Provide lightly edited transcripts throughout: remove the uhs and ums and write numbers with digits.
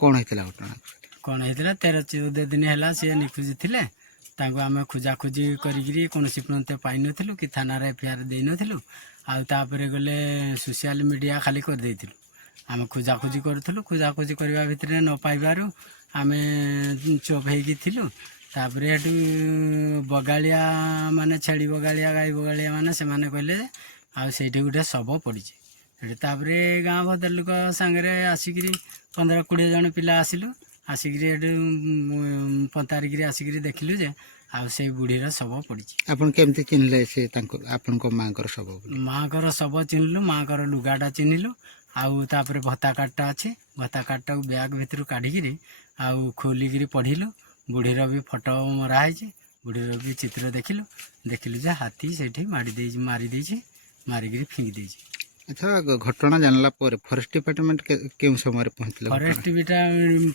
कौन होता घटना कौन होता 13-14 दिन है सी निखोज थे आम खोजाखोजी करी कौन पर्यंत पाई नु कि थाना एफआईआर दे नु आउे गले सोशल मीडिया खाली करदे आम खोजाखोजी करूँ खोजाखोजी करने भितर न पाइबार आम चुप हो तापर हेटू बगाड़िया माने छेड़ी बगाड़िया गाई बगाड़िया माने से माने कहले आईटी गोटे शव पड़ी तापर गाँ भद्रलोक सांगे आसिक 15-20 जन पिला आसिलु आसिक पंतारिक आसिक देखिलु जे से बुढ़ीर शव पड़ी। आपन केमती चिन्हले से आपन को मांकर शव माँकर शव चिन्हलु माँकर लुगाटा चिन्हलु आउे भत्ता कार्डटा अच्छे भत्ता कार्डटा ब्याग भितर काढ़िकी खोलिकी पढ़िलु बुढ़ीर भी फोटो मराई बुढ़ीर भी चित्र देखिलु जे हाथी से मारिदे मारिक फिंगी दे। अच्छा घटना जानला पर फॉरेस्ट डिपार्टमेंट के समय पहुंचले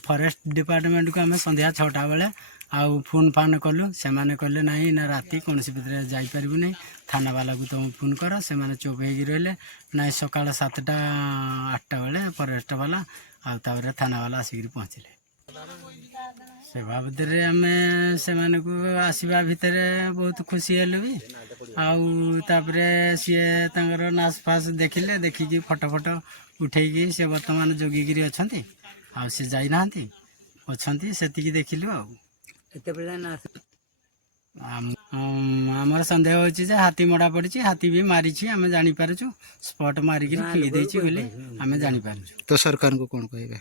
फॉरेस्ट डिपार्टमेंट को आम संध्या 6टा बेले आउ फोन फान कलु से कहले नाई ना राति कौन भितर जापरू ना थाना वाला को तुम फोन कर से चुप हो रही ना सका 7टा-8टा बेले फॉरेस्ट वाला आउे थाना वाला आसिक पहुँचले से बाबद आम से आसवा भितर बहुत खुशी हेलु भी आउे सी नाच फास देखिले देखिकी फटो फटो उठेकी से बर्तमान जगिकी अच्छा से जाना अच्छा से देखिलु आमर सन्देह होची हाथी मड़ा पड़ी हाथी भी मारी आम जापर स्पट मारिक फिंगी देची आम जापर। तो सरकार को कौन कहे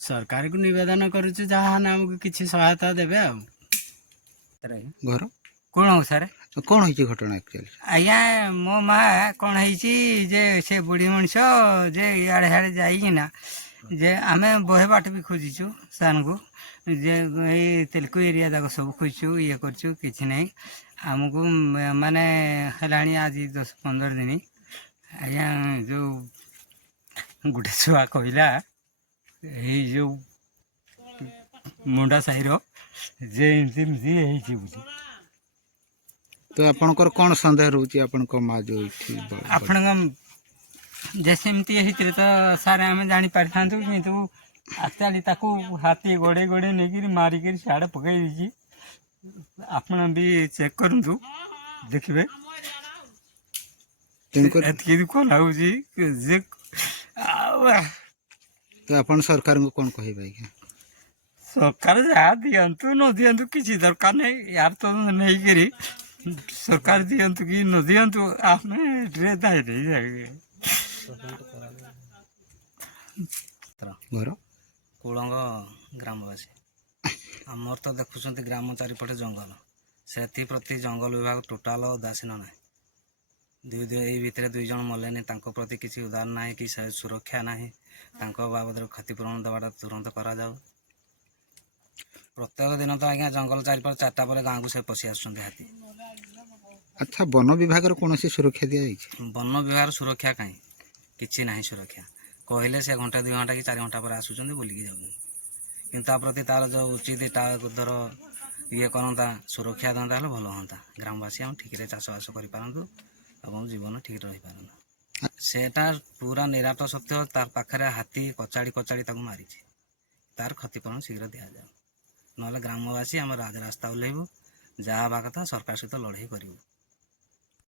सरकार को निवेदन करुचु जहाँ आमको किसी सहायता देवे घर कौन हो सर कौन होती घटना एक्चुअली आज्ञा मो माँ कौन है से बुढ़ी मनीष जे इे सियाड़े जाइना जे आम बहे बाट भी खोजिचु सान को जे तेलुगु एरिया जाक सब खोजु ये करचु किसी ना आमको माने है आज 10-15 दिन आज्ञा जो गोटे छुआ कहला जो मुंडा साहिर जे एमती बुझी तो आपनकर कौन संदेह रोची आपन को माँ जो आपण जैसेमती होते तो सारे आम जानी पारि था किंतु एक्चुअली ताकू हाथी गोड़े गोड़े नहीं मारिक सियाड़े पकई दी आपण भी चेक करूँ देखिए कौन जे तो अपन सरकार को कौन कहे सरकार जहाँ दिंतु न दिंतु किसी दरकार नहीं यार तो नहीं करी सरकार दिंतु कि न दिंतु आम घर कुलंग ग्रामवासी आमर तो देखुं ग्राम चारिपटे जंगल से प्रति जंगल विभाग टोटाल उदासीन ना भितर 2 जन मलेनि प्रति किसी उदार ना कि सुरक्षा ना बाबद क्षतिपूरण देवाटा तुरंत करा जाऊ। प्रत्येक दिन तो आज्ञा जंगल चारिपटे 4टा पर गाँव को से पशि आसुँच हाथी। अच्छा वन विभाग कौन सुरक्षा दी जाए वन विभाग सुरक्षा कहीं किसी ना सुरक्षा कहले से घंटा 2 घंटा कि 4 घंटा पर आसुँच बुलिकी जाऊँ कि प्रति तार जो उचित धर ये करता सुरक्षा दिता भल हाँ ग्रामवासी हम ठीक चाषबास करूँ और जीवन ठीक रही पारता सेटा पूरा निराट सत्य तार पाखे हाथी कचाड़ी कचाड़ी मारी तार क्षतिपूरण शीघ्र दि जाऊ ना ग्रामवासी आम राजरास्ता ओह्लैबू जहाँ कथा सरकार सहित लड़ाई करूँ।